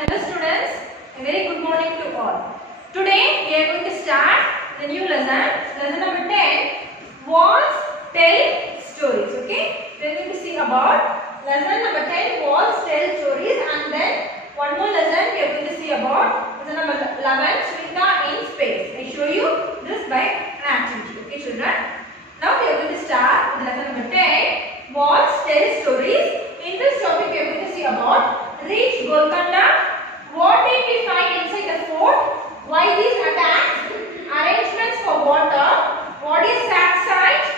Hello students, a very good morning to all. Today we are going to start the new lesson number 10, walls tell stories. Okay, we are going to see about lesson number 10, walls tell stories, and then one more lesson we are going to see about lesson number 11, Shweta in space. I show you this by an activity. Okay children, now we are going to start with lesson number 10, walls tell stories. In this topic we are going to see about reach Golconda. What did we find inside the fort? Why these attacks? Arrangements for water. What is that site?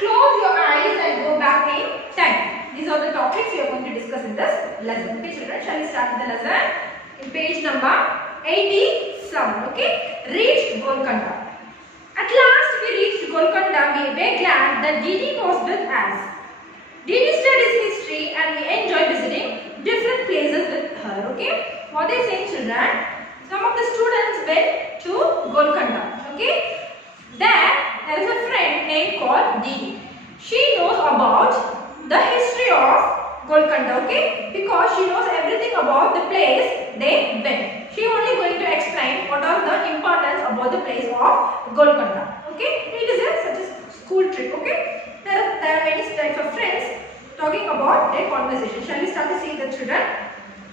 Close your eyes and go back in time. These are the topics we are going to discuss in this lesson. Okay children, shall we start with the lesson? In page number 87. Okay, reached Golconda. At last we reached Golconda. We were glad that Didi was with us. Didi studies history and we enjoy visiting different places with her. Okay. What they say children, some of the students went to Golconda. Okay, there is a friend named called Didi. She knows about the history of Golconda. Okay, because she knows everything about the place they went. She only going to explain what are the importance about the place of Golconda. Okay, it is such a school trip. Okay, there are many types of friends talking about their conversation. Shall we start to see the children?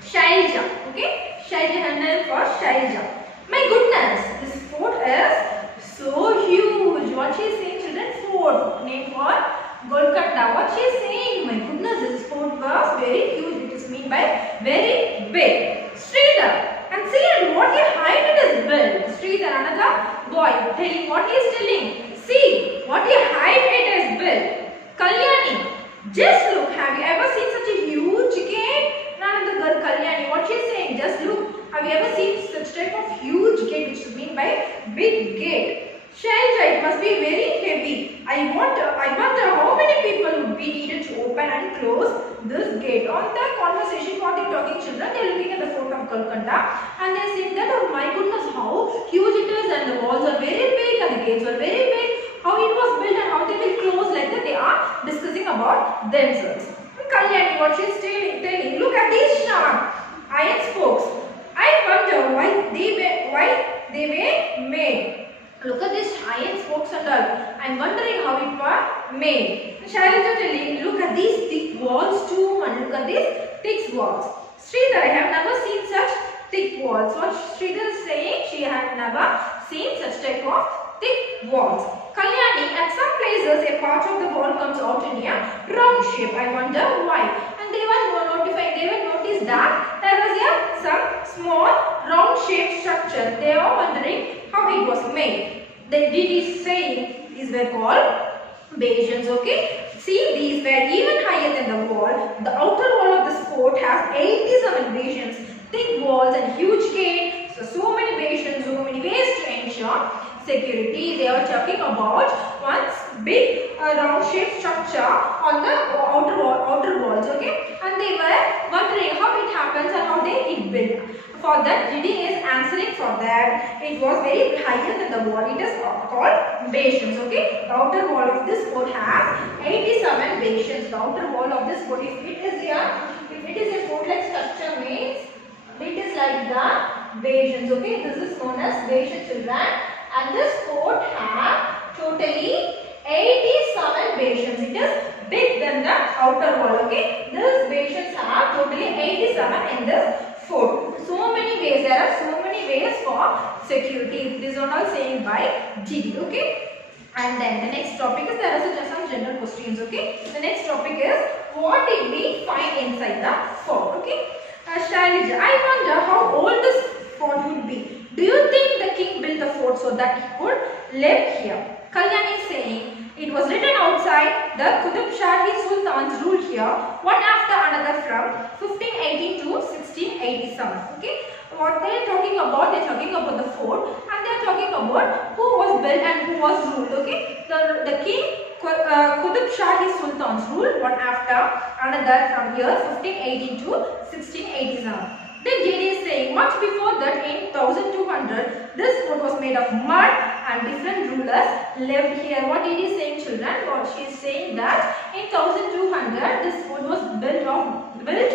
Shailja, okay? Shailja, her name for Shailja. My goodness, this fort is so huge. What she is saying, children? Fort, name for Golconda. What she is saying? My goodness, this fort was very huge. It is meant by very big. Sridhar, consider what a height it is built. Sridhar, another boy, telling what he is telling. See, what a height it is built. Kalyani, just look. Have you ever seen such a huge gate? Another girl, Kalyani, what she is saying, just look, have you ever seen such type of huge gate which is meant by big gate? Shailja, it must be very heavy. I wonder how many people would be needed to open and close this gate. On the conversation, what they talking children, they are looking at the fort of Golconda and they saying that, oh my goodness, how huge it is, and the walls are very big and the gates are very big. How it was built and how they will close, like that they are discussing about themselves. Kalyani, what she is telling, look at these sharp iron spokes. I wonder why they were made. Look at these iron spokes and all. I am wondering how it was made. Shailja telling, look at these thick walls too, and look at these thick walls. Sridhar, I have never seen such thick walls. What Sridhar is saying, she had never seen such type of thick walls. Kalyani, at some places a part of the wall comes out in a round shape. I wonder why. And they were noticed that there was some small round shaped structure. They are wondering how it was made. The Didi is saying these were called bastions. Okay. See, these were even higher than the wall. The outer wall of this fort has 87 bastions, thick walls and huge gate. So many bastions, so many ways to ensure security. They are talking about one big round shaped structure on the outer walls. Okay, and they were wondering how it happens and how it built. For that, Didi is answering for that. It was very higher than the wall. It is called bastions. Okay, the outer wall of this fort has 87 bastions. The outer wall of this fort, if it is a fort-like structure, means it is like the bastions. Okay, this is known as bastion, children. And this fort has totally 87 bastions. It is big than the outer wall. Okay, these bastions are totally 87 in this fort. So many ways. There are so many ways for security. This is all saying by Didi. Okay. And then the next topic is, there are just some general questions. Okay. The next topic is, what did we find inside the fort? Okay. Shailja, I wonder how old this fort would be. Do you think the king built the fort so that he could live here? Kalyani is saying, it was written outside the Qutub Shahi Sultans ruled here one after another from 1518 to 1687. Okay, what they are talking about? They are talking about the fort and they are talking about who was built and who was ruled. Okay, the king Qutub Shahi Sultans ruled one after another from year 1518 to 1687. Then Didi is saying, much before that, in 1200, this fort was made of mud and different rulers lived here. What it is saying, children? What she is saying that in 1200 this fort was built with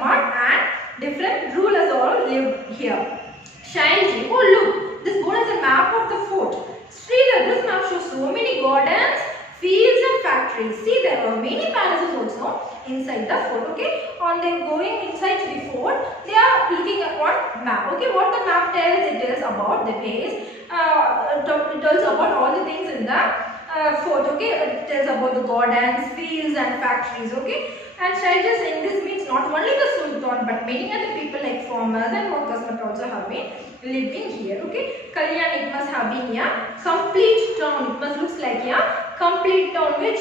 mud, and different rulers all lived here. Shilji, oh look, this board is a map of the fort. Sridhar, this map shows so many gardens, fields and factories. See, there are many palaces also inside the fort. Okay, on them going inside to the fort, they are looking at what map. Okay, what the map tells, it tells about the place. It tells about all the things in the fort. Okay, it tells about the gardens, fields and factories. Okay, and Shailja saying this means not only the Sultan but many other people like farmers and workers must also have been living here. Okay, Kalyan, it must have been a complete town. It must looks like a complete town, which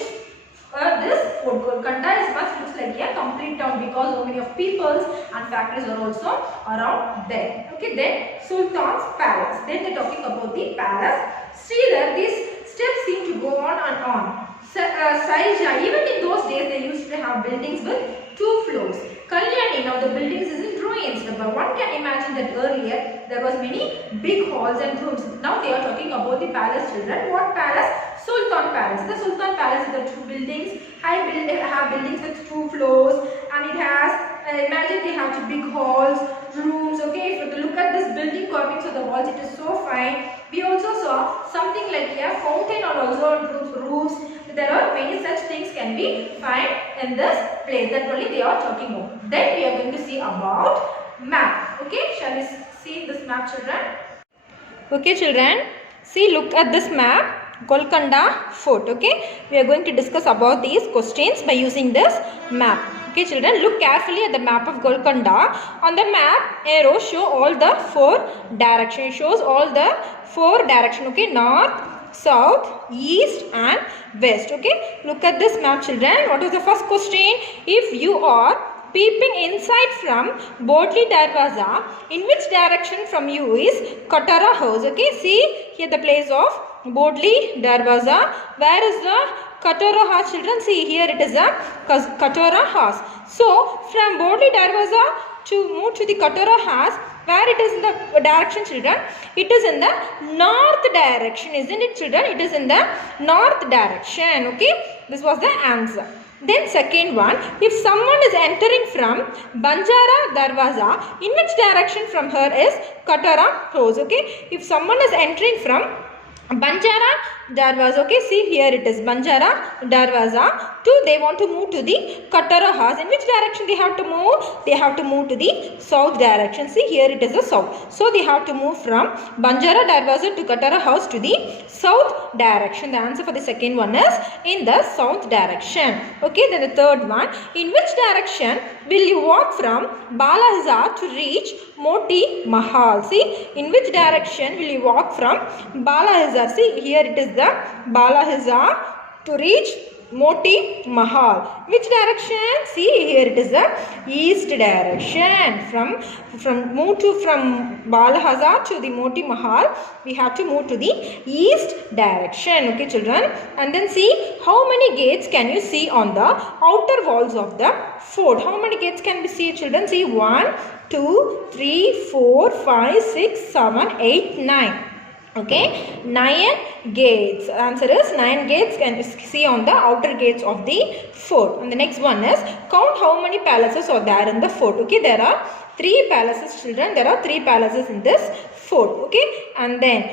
this Fort Golconda must looks like a complete town because so many of peoples and factories are also around there. Okay, then Sultan's palace. Then they are talking about the palace. Sridhar, these steps seem to go on and on. Shailja, even in those days they used to have buildings with 2 floors. Kalyani, now the buildings is in ruins. But one can imagine that earlier there was many big halls and rooms. Now they are talking about the palace, children. What palace? Sultan Palace. The Sultan Palace is the 2 buildings. Have buildings with 2 floors, and it has, imagine they have 2 big halls, rooms. Okay, if you look at this building carvings of the walls, it is so fine. We also saw something like a fountain or also on roofs. There are many such things can be found in this place. That only they are talking about. Then we are going to see about map. Okay, shall we see this map, children? Okay, children. See, look at this map. Golconda Fort. Okay, we are going to discuss about these questions by using this map. Okay, children, look carefully at the map of Golconda. On the map, arrows show all the 4 directions. Shows all the 4 directions. Okay, north, south, east and west. Okay, look at this map, children. What is the first question? If you are peeping inside from Bodli Darwaza, in which direction from you is Katara house? Okay, see here the place of Bodli Darwaza. Where is the Katara house, children? See here it is a Katara house. So from Bodli Darwaza to move to the Katara house, where it is in the direction, children? It is in the north direction, isn't it, children? It is in the north direction. Okay, this was the answer. Then second one, if someone is entering from Banjara Darwaza, in which direction from her is Katara house? Okay, if someone is entering from Banjara Darwaza, okay, see here it is Banjara Darwaza. They want to move to the Katara house. In which direction they have to move? They have to move to the south direction. See here it is the south. So they have to move from Banjara Darwaza to Katara house to the south direction. The answer for the second one is in the south direction. Okay, then the third one, in which direction will you walk from Balahazar to reach Moti Mahal? See, in which direction will you walk from Balahazar? See here it is the Balahazar to reach Moti Mahal. Which direction? See here it is the east direction. From Balahazar to the Moti Mahal, we have to move to the east direction. Okay, children. And then see how many gates can you see on the outer walls of the fort. How many gates can we see, children? See 1, 2, 3, 4, 5, 6, 7, 8, 9. Okay, 9 gates. Answer is 9 gates can you see on the outer gates of the fort. And the next one is count how many palaces are there in the fort. Okay, there are 3 palaces, children. There are 3 palaces in this fort. Okay, and then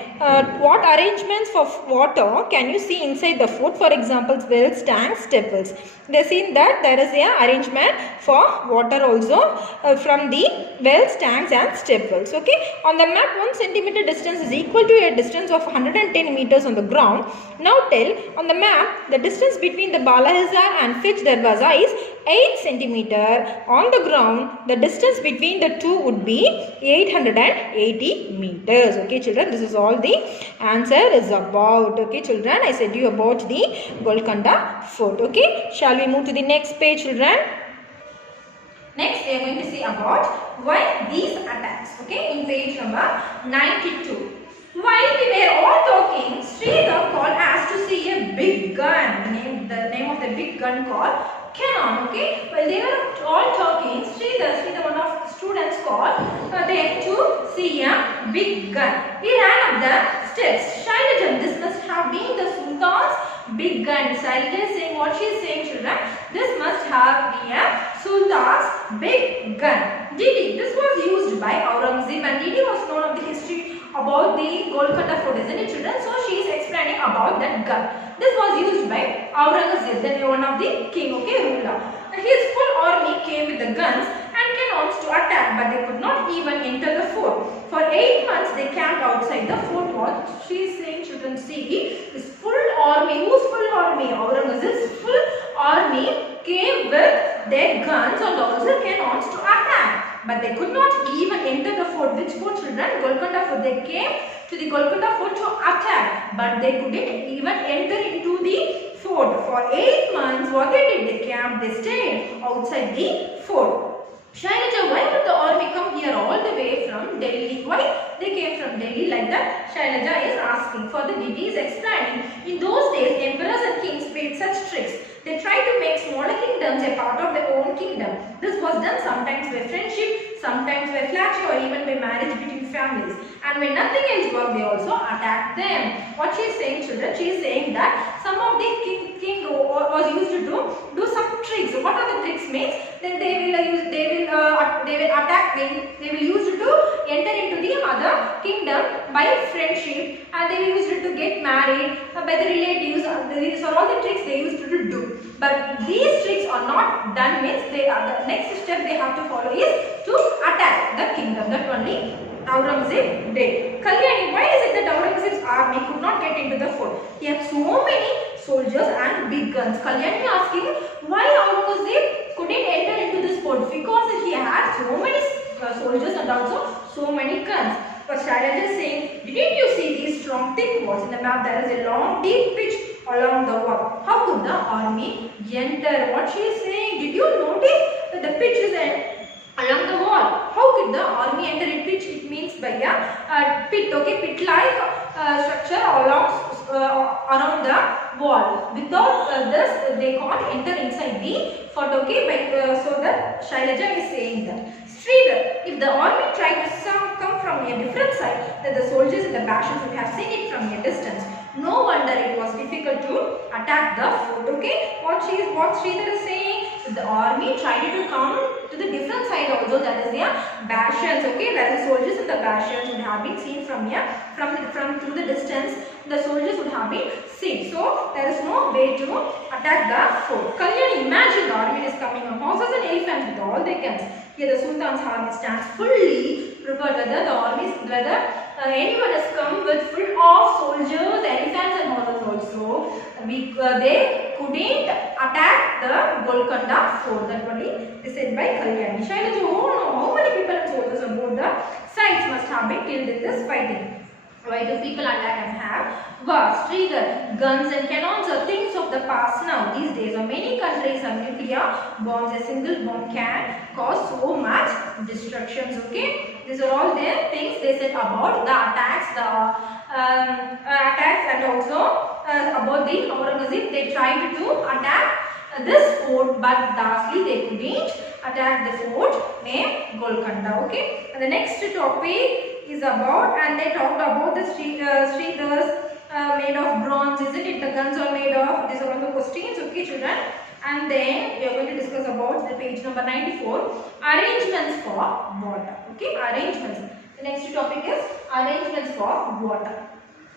what arrangements for water can you see inside the fort? For example, wells, tanks, stepwells. They seen that there is a arrangement for water also from the wells, tanks and stepwells. Okay, on the map 1 centimeter distance is equal to a distance of 110 meters on the ground. Now tell on the map the distance between the Balahazar and Fitch Darwaza is 8 centimeter. On the ground the distance between the two would be 880 meters. Okay, children, this is all the answer is about. Okay, children, I said you about the Golconda Fort. Okay, shall we move to the next page, children? Next we are going to see about why these attacks. Okay, in page number 92. While we were all talking, Sridhar called us to see a big gun. The name of the big gun called cannon. Okay, while they were all talking, Sridhar, one of students called them to see a big gun. He ran up the steps. Shailaja, this must have been the Sultan's big gun. Shailaja is saying what she is saying, children. This must have been a Sultan's big gun. Didi, this was used by Aurangzeb, and Didi was known of the history about the Golconda Fort, isn't it, children? So she is explaining about that gun. This was used by Aurangzeb, the one of the king, okay, ruler. His full army came with the guns and cannons to attack, but they could not even enter the fort. For 8 months they camped outside the fort. What she is saying, children, see, this full army, whose full army? Aurangzeb's full army came with their guns and also cannons to attack, but they could not even enter the fort. Which fort, children? Golconda Fort. They came to the Golconda Fort to attack, but they couldn't even enter into the fort. For 8 months, what they did? They camped, they stayed outside the fort. Shailaja, why would the army come here all the way from Delhi? Why they came from Delhi like that? Shailaja is asking. For the Didi is explaining. In those days, emperors and kings paid such tricks. They tried to make smaller kingdoms a part of their own kingdom. This was done sometimes by friendship, sometimes by flattery, or even by marriage between families. And when nothing else worked, they also attacked them. What she is saying, children? She is saying that some of the king was used to do some tricks. What are the tricks means? Then they will attack. They will use it to enter into the other kingdom by friendship, and they will use it to get married by the relatives. These are all the tricks they used to do. But these tricks are not done means the next step they have to follow is to attack the kingdom. That only Aurangzeb did. Kalyani, why is it that Aurangzeb's army could not get into the fort? He had so many soldiers and big guns. Kalyani asking why Aurangzeb couldn't enter into this fort, because he had so many soldiers and also so many guns. But Shailaja is saying, didn't you see these strong thick walls? In the map there is a long deep pitch along the wall. How could the army enter? What she is saying, did you notice that the pitch is along the wall? How could the army enter in pitch? It means by a pit, okay, pit like structure around the wall. Without this they can't enter inside the fort, okay. So that Shailaja is saying that. Sridhar, if the army tried to come from a different side, then the soldiers in the bastions would have seen it from a distance. No wonder it was difficult to attack the fort, okay. What Sridhar is saying, if the army tried to come to the different side also, that is their bastions, okay. That is soldiers in the bastions would have been seen from here, through the distance. The soldiers would have been seen. So there is no way to attack the fort. Kalyani, imagine the army is coming on horses and elephants with all their guns. Here the Sultan's army stands fully prepared. Whether anyone has come with full of soldiers, elephants and horses also, they couldn't attack the Golconda Fort. That only is said by Kalyani. Shailaja, oh no, how many people and soldiers on both the sides must have been killed in this fighting? Why do people attack and have wars? Sridhar, guns and cannons are things of the past now. These days, many countries have nuclear bombs. A single bomb can cause so much destructions. Okay, these are all the things they said about the attacks, and also about the Aurangzeb. They tried to attack this fort, but lastly they couldn't attack the fort named Golconda. Okay, and the next topic is about, and they talked about the Sridhars made of bronze, isn't it? The guns are made of, these are all the questions, okay children. And then we are going to discuss about the page number 94, arrangements for water, okay, arrangements. The next topic is arrangements for water.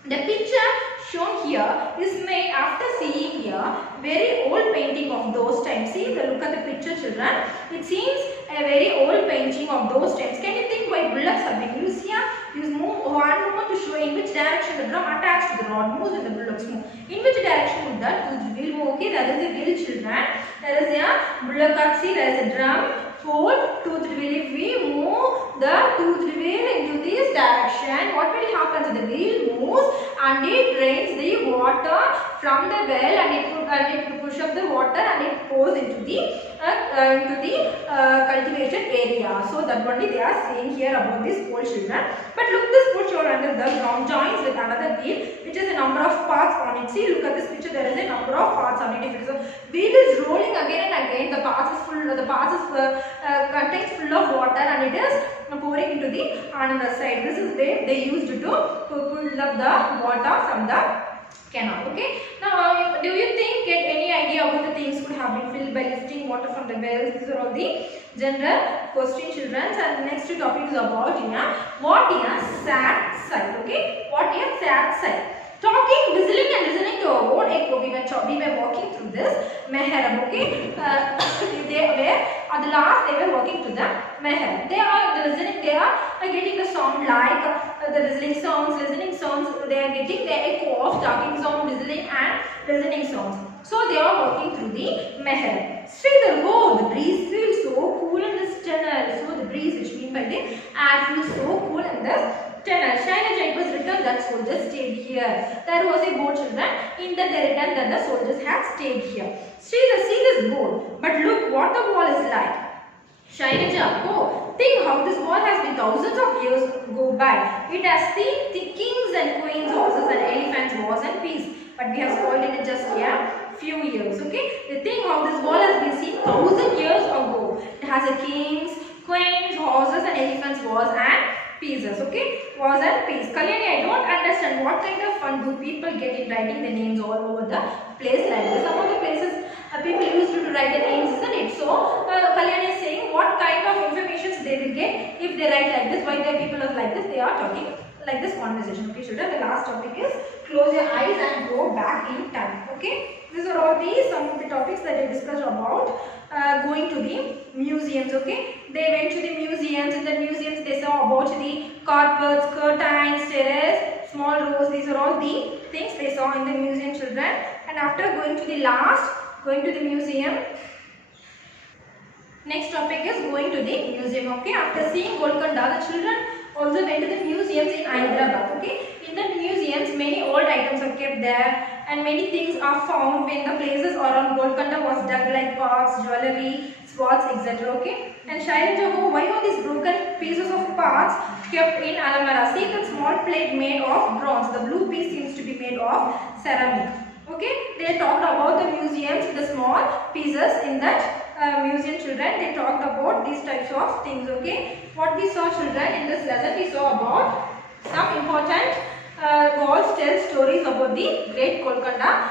The picture shown here is made after seeing a very old painting of those times. See, look at the picture, children. It seems a very old painting of those times. Can you think why bullocks have been used here? Use one movement to show in which direction the drum attached to the rod moves when the bullocks move. In which direction would that wheel move? Okay, that is the wheel, children. There is a bullock, see, there is a drum, foot, tooth wheel. If we move the toothed wheel into this direction, what will happen? So the wheel moves and it drains the water from the well, and it push up the water and it pours into the cultivated area. So that only they are saying here about this pole, children. But look, this pole shown under the ground joins with another wheel, which is a number of parts on it. See, look at this picture. There is a number of parts on it. If it is a wheel is rolling again and again, the parts is full. The parts is contains full of water, and it is pouring into the another side. This is where they used to pull up the water from the canal. Okay. Now, do you think get any idea about the things could have been filled by lifting water from the wells? These are all the general question, children. And the next topic is about what is sad sight. Okay. What is sad sight? Talking, whistling and listening to our own echo. We were walking through this Meheram. Okay. They were at the last they were walking to the Meheram. They are listening. They are getting the sound like the listening sounds. They are getting the echo of talking sound, whistling and listening sounds. So they are walking through the Meheram. Sridhar, oh, the breeze feels so cool in this tunnel. So the breeze, which means by the air, feels so cool in this tunnel. Shailaja, it was written that soldiers stayed here. There was a boat, children. In that they written that the soldiers had stayed here. Sridhar, see this boat. But look what the wall is like. Shailaja, oh, think how this wall has been thousands of years go by. It has seen the kings and queens, horses and elephants, wars and peace. But we have spoiled it in just few years. Okay, they think how this wall has been seen 1,000 years ago. It has a kings, queens, horses and elephants, wars and pieces. Okay, wars and peace. Kalyani, I don't understand what kind of fun do people get in writing the names all over the place like this. Some of the places people used to write the names, isn't it? So Kalyani is saying what kind of information they will get if they write like this. Why the people are like this? They are talking like this conversation. Okay, children. The last topic is close your eyes and go back in time. Okay, these are all some of the topics that I discussed about going to the museums. Okay, they went to the museums. In the museums, they saw about the carpets, curtains, terrace, small rows. These are all the things they saw in the museum, children. And after going to the museum. Next topic is going to the museum. Okay, after seeing Golconda, the children also went to the museums in Hyderabad. Okay, in the museums, many old items are kept there, and many things are found when the places around Golconda was dug, like parks, jewelry, swords, etc. Okay, and Shailaja, why are these broken pieces of parts kept in Alamara? See that small plate made of bronze. The blue piece seems to be made of ceramic. Okay, they talked about the museums, the small pieces in that museum, children. They talked about these types of things. Okay, what we saw, children, in this lesson, we saw about some important walls tell stories about the great Golconda.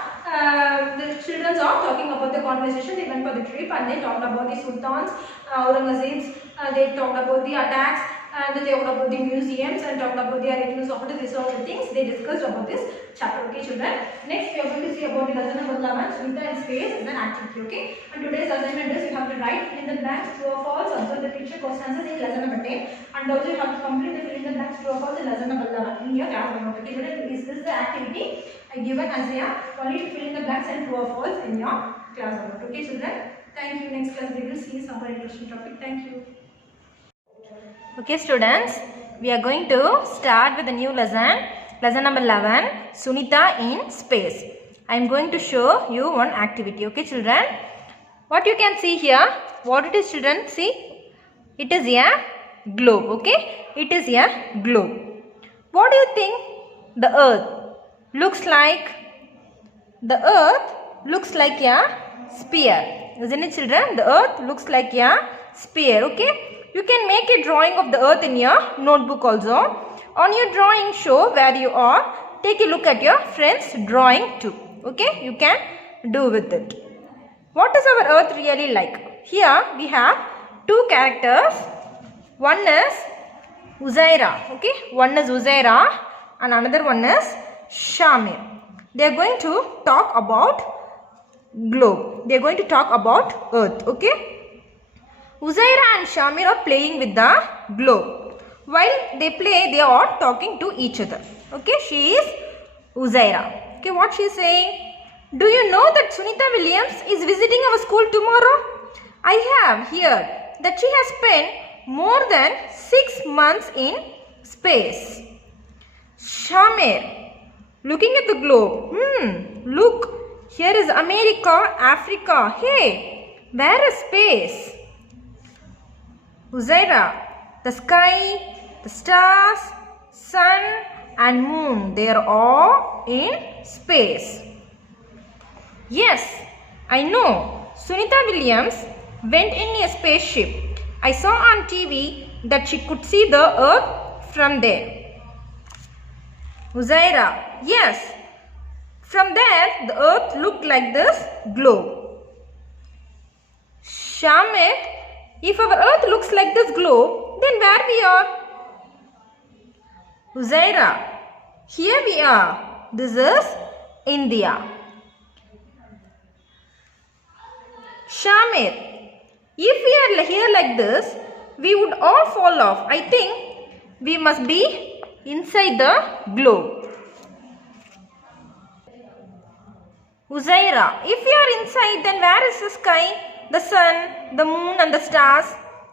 The children are talking about the conversation. They went for the trip and they talked about the sultans, Aurangzebs. They talked about the attacks, and they talked about the museums and talked about the arrangements of these all the things they discussed about this chapter. Okay, children. Next, we are going to see about the lesson number 11, Sunita and space is an activity. Okay, and today's assignment is you have to write in the blanks true or false, observe the picture question answers in lesson number 10, and also you have to complete the fill in the blanks true or false in lesson number 11 in your class homework. Okay, children, this is the activity I given as only to fill in the blanks and true or false in your class homework. Okay, children. Thank you. Next class we will see some more interesting topic. Thank you. Okay, students, we are going to start with a new lesson. Lesson number 11, Sunita in space. I am going to show you one activity. Okay, children. What you can see here, what it is, children? See, it is a globe. Okay, it is a globe. What do you think the earth looks like? The earth looks like a sphere. Isn't it, children? The earth looks like a sphere. Okay. You can make a drawing of the earth in your notebook also. On your drawing, show where you are. Take a look at your friend's drawing too. Okay, you can do with it. What is our earth really like? Here we have two characters. One is Uzaira. Okay, one is Uzaira and another one is Shamir. They are going to talk about globe. They are going to talk about earth. Okay. Uzaira and Shamir are playing with the globe. While they play, they are talking to each other. Okay, she is Uzaira. Okay, what she is saying? Do you know that Sunita Williams is visiting our school tomorrow? I have heard that she has spent more than 6 months in space. Shamir, looking at the globe. Look, here is America, Africa. Hey, where is space? Uzaira, the sky, the stars, sun and moon, they are all in space. Yes, I know. Sunita Williams went in a spaceship. I saw on TV that she could see the earth from there. Uzaira, yes. From there, the earth looked like this globe. Shamir, if our earth looks like this globe, then where we are? Uzaira, here we are. This is India. Shamir, if we are here like this, we would all fall off. I think we must be inside the globe. Uzaira, if we are inside, then where is the sky, the sun, the moon and the stars?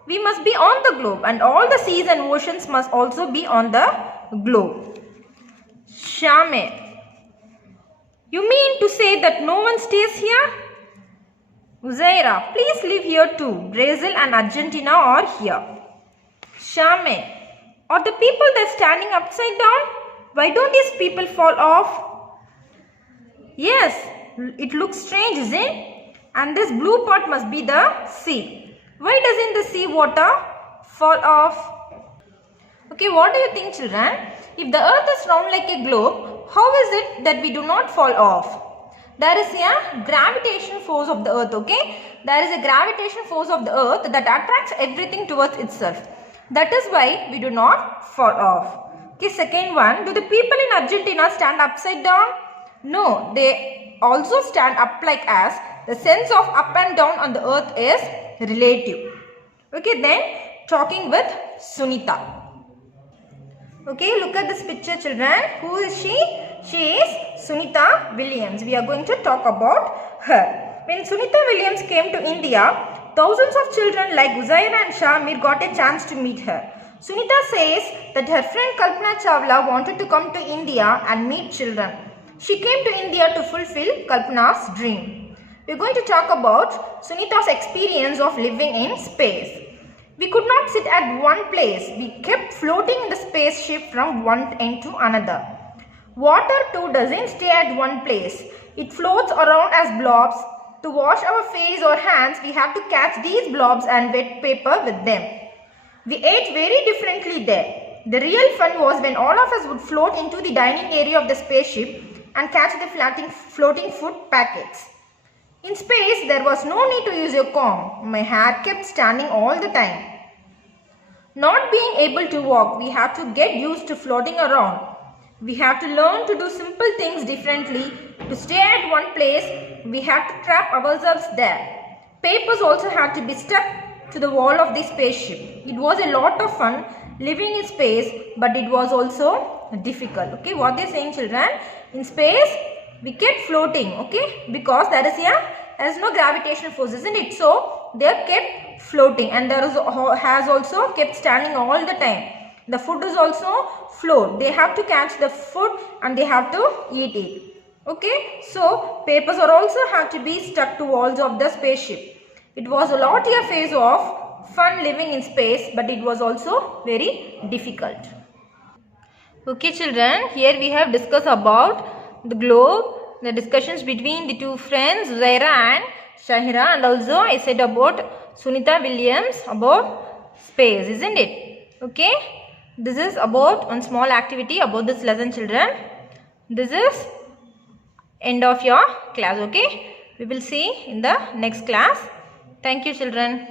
We must be on the globe, and all the seas and oceans must also be on the globe. Shamir, you mean to say that no one stays here? Uzaira, please live here too. Brazil and Argentina are here. Shamir, are the people that standing upside down? Why don't these people fall off? Yes, it looks strange, isn't it? And this blue part must be the sea. Why doesn't the sea water fall off? Okay, what do you think, children? If the earth is round like a globe, how is it that we do not fall off? There is a gravitation force of the earth, okay? There is a gravitation force of the earth that attracts everything towards itself. That is why we do not fall off. Okay, second one, do the people in Argentina stand upside down? No, they also stand up like us. The sense of up and down on the earth is relative. Okay, then talking with Sunita. Okay, look at this picture, children. Who is she? She is Sunita Williams. We are going to talk about her. When Sunita Williams came to India, thousands of children like Uzaira and Shamir got a chance to meet her. Sunita says that her friend Kalpana Chawla wanted to come to India and meet children. She came to India to fulfill Kalpana's dream. We are going to talk about Sunita's experience of living in space. We could not sit at one place. We kept floating in the spaceship from one end to another. Water too doesn't stay at one place. It floats around as blobs. To wash our face or hands, we have to catch these blobs and wet paper with them. We ate very differently there. The real fun was when all of us would float into the dining area of the spaceship and catch the floating food packets. In space, there was no need to use a comb. My hair kept standing all the time. Not being able to walk, we have to get used to floating around. We have to learn to do simple things differently. To stay at one place, we have to trap ourselves there. Papers also had to be stuck to the wall of the spaceship. It was a lot of fun living in space, but it was also difficult. Okay, what they are saying, children? In space, we kept floating, okay, because there is no gravitational force, isn't it? So they are kept floating, and there has also kept standing all the time. The food is also float. They have to catch the food and they have to eat it. Okay, so papers are also have to be stuck to walls of the spaceship. It was a lot of phase of fun living in space, but it was also very difficult. Okay, children, here we have discussed about the globe, the discussions between the two friends Uzaira and Shahira, and also I said about Sunita Williams about space, isn't it? Okay, this is about one small activity about this lesson, children. This is end of your class. Okay, we will see in the next class. Thank you, children.